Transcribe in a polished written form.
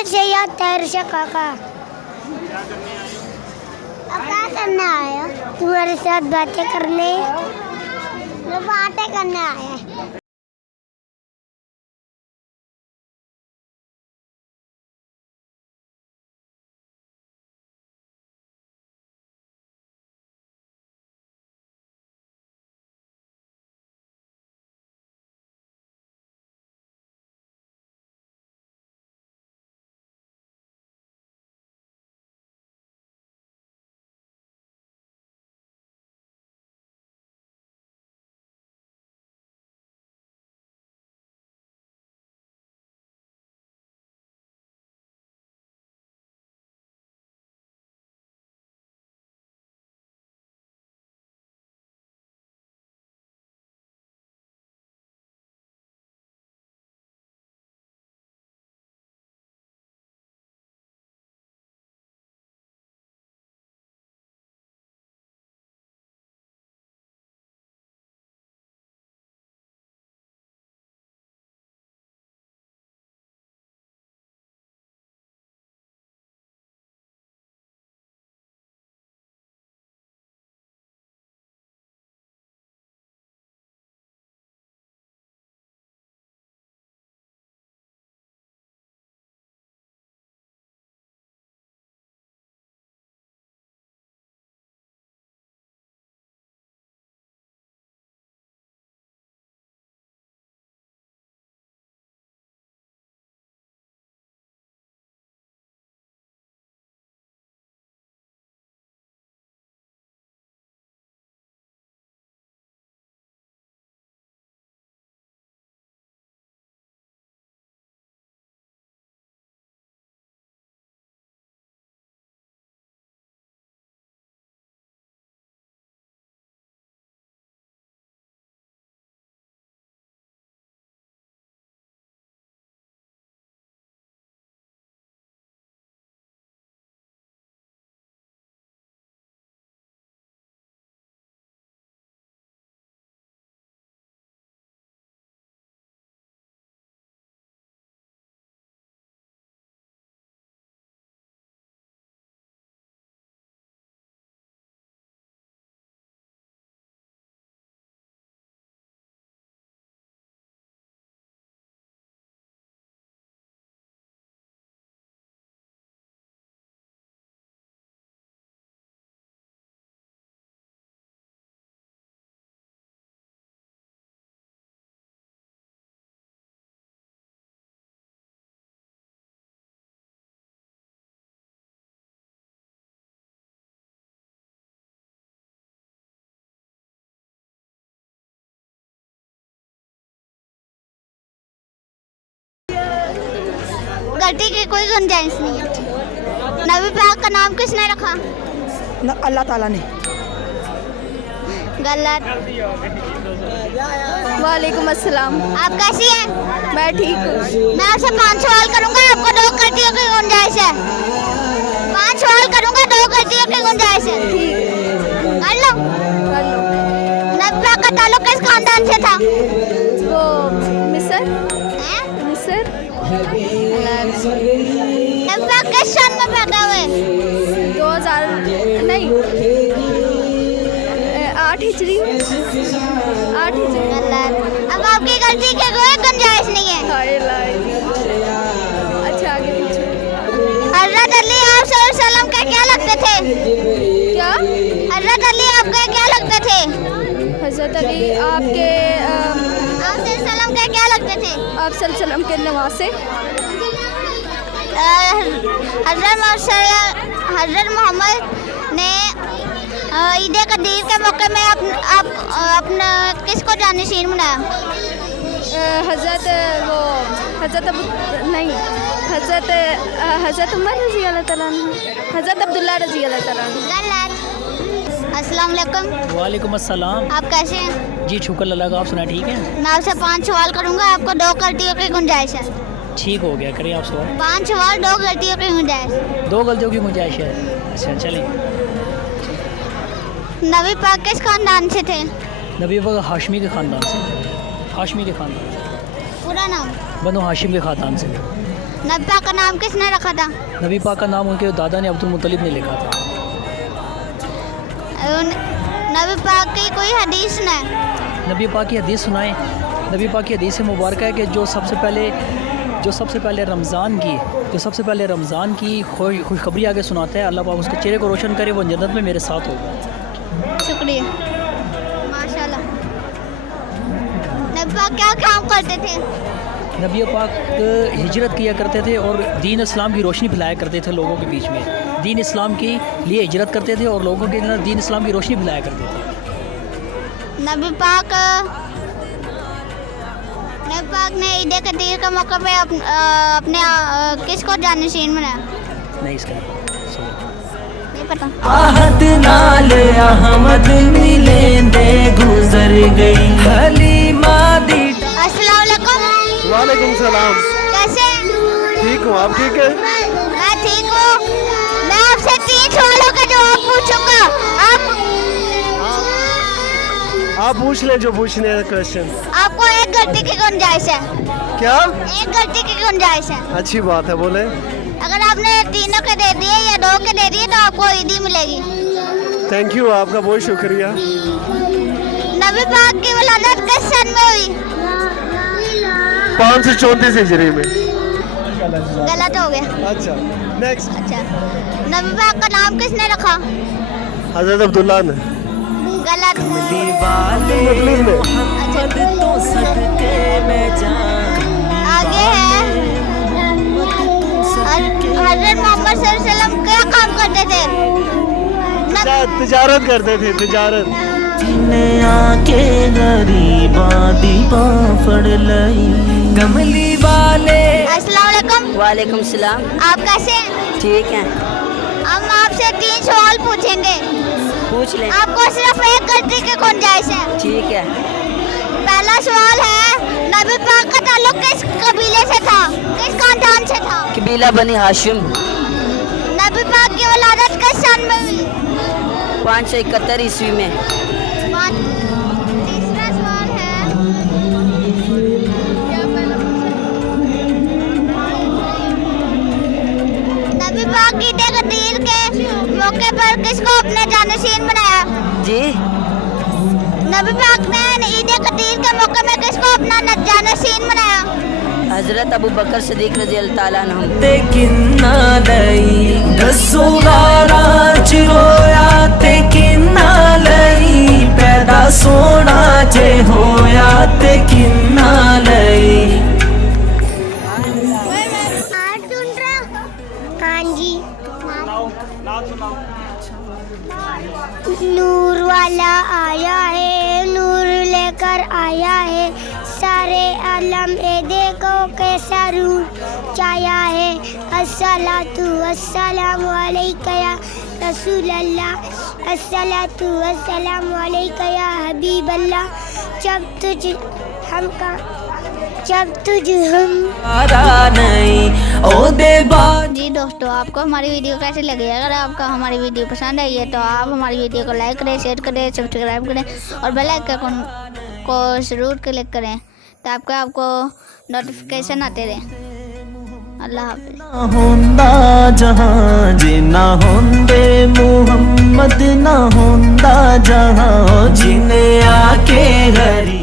मोहम्मद सैयद तैरशा काका। अब क्या करने आया? तुम्हारे साथ बातें करने, बातें करने आया। गलती की कोई गुंजाइश नहीं है। नबी पाक का नाम किसने रखा? अल्लाह ताला ने। गलत। वालेकुम अस्सलाम। आप कैसी हैं? मैं ठीक हूँ। मैं आपसे 5 सवाल करूंगा, आपको 2 गलतियों की गुंजाइश है। 5 सवाल करूंगा, 2 गलतियों की गुंजाइश है। कर लो। नबी पाक का ताल्लुक किस खानदान से था? वो मिस्र। हैं? मिस्र। नबी पाक किस सन में पैदा हुए? 2000 नहीं 8 हिजरी। 8 हिजरी। गलत। अब आपकी गलती की कोई गुंजाइश नहीं है। हाय लाई। अच्छा आगे पूछो। हज़रत अली आप सल्लल्लाहु के क्या लगते थे? क्या? हज़रत अली आपके क्या लगते थे? हज़रत अली आपके आप सल्लल्लाहु के क्या लगते थे? आप सल्लल्लाहु के नवासे। हज़रत मोहम्मद ने ईद कदीर के मौके में अपना किसको जानशीन बनाया? हज़रत वो हज़रत हज़रत उमर रज़ी अल्लाह तआला अन्हु, हज़रत अब्दुल्ला रज़ी अल्लाह तआला अन्हु। गलत। अस्सलाम वालेकुम। वालेकुम अस्सलाम। आप कैसे हैं? जी शुक्र अल्लाह का, आप सुना ठीक है? मैं आपसे 5 सवाल करूंगा, आपको 2 गलतियों की गुंजाइश है। ठीक हो गया, करिए आप सवाल। 5 सवाल, 2 गलतियों की गुंजाइश। 2 गलतियों की गुंजाइश है। अच्छा चलें। नबी पाक किस खानदान से थे? नबी पाक हाशमी के ख़ानदान से। हाशमी के ख़ानदान से। पूरा नाम? बनो हाशिम के ख़ानदान से। नबी पाक का नाम किसने रखा था? नबी पाक का नाम उनके दादा ने अब्दुल मुत्तलिब ने लिखा था। नबी पाक की कोई हदीस ने? नबी पाक की हदीस सुनाएं। नबी पाक की हदीस मुबारक है कि जो सबसे पहले रमज़ान की खुशखबरी आगे सुनाता है, अल्लाह पाक उसके चेहरे को रोशन करे, वो जन्नत में मेरे साथ होगा। शुक्रिया, माशाल्लाह। नबी पाक क्या काम करते थे? नबी पाक हिजरत किया करते थे और दीन इस्लाम की रोशनी फैलाया करते थे लोगों के बीच में। दीन इस्लाम के लिए हिजरत करते थे और लोगों के अंदर दीन इस्लाम की रोशनी फैलाया करते थे। नबी पाक ने ईद कतीर के मौके पे अपने किसको जानशीन बनाया? नहीं, इसका नहीं पता। आहद नाल अहमद मिले दे गुजर गई हलीमा दी। अस्सलाम वालेकुम। वालेकुम सलाम। कैसे? ठीक हूँ, आप ठीक है? मैं ठीक हूँ। मैं आपसे 3 सवालों का जवाब पूछूंगा। आप पूछ लें जो पूछने हैं क्वेश्चन। आपको एक गलती की गुंजाइश है। क्या? एक गलती की गुंजाइश है। अच्छी बात है, बोले। अगर आपने 3 के दे दिए या 2 के दे दिए तो आपको ईदी मिलेगी। थैंक यू, आपका बहुत शुक्रिया। नबी पाक की वलादत किस सन में हुई? 534 हिजरी में। गलत हो गया। अच्छा, नेक्स्ट। अच्छा, नबी पाक का नाम किसने रखा? हजरत अब्दुल्ला ने। गलत। मुस्लिम ने। अच्छा, आगे है हजरत मोहम्मद सल्लल्लाहु अलैहि वसल्लम क्या काम करते थे? तिजारत करते थे, तिजारत। आके गरीबा दी फड़ लई कमली वाले। अस्सलाम वालेकुम। वालेकुम सलाम। आप कैसे हैं? ठीक है, हम आपसे 3 सवाल पूछेंगे। पूछ लें। आपको सिर्फ एक गलती की गुंजाइश है। ठीक है। पहला सवाल है, नबी पाक का ताल्लुक किस कबीले से था, किस खानदान से था? कबीला बनी हाशिम। नबी पाक की वलादत किस सन में हुई? 571 ईस्वी में। तीसरा सवाल है, नबी पाक की ईद कतीर के मौके पर किसको अपने जानशीन बनाया? जी, नबी पाक ने ईद कतीर के मौके में किसको अपना जानशीन बनाया? हजरत अबू बकर सदीक रजी अल्लाह ताला अन्हु। ते किन्ना लई दसो गारा चिरोया ते किन्ना लई पैदा सोना जे होया ते किन्ना लई। हाँ जी। नूर वाला आया है, नूर लेकर आया है, सारे आलम ए देखो कैसा रूह छाया है। अस्सलातु वस्सलामु अलैका या रसूल अल्लाह, अस्सलातु वस्सलामु अलैका या हबीब अल्लाह। जब हम जी दोस्तों, आपको हमारी वीडियो कैसी लगी? अगर आपको हमारी वीडियो पसंद आई है तो आप हमारी वीडियो को लाइक करें, शेयर करें, सब्सक्राइब करें और बेल आइकन को जरूर क्लिक करें ताकि आपको नोटिफिकेशन आते रहे। अल्लाह हाफिज़। होंदा जहां जिना होंदे मुहम्मद ना होंदा जहां जिन्हें आके गरीब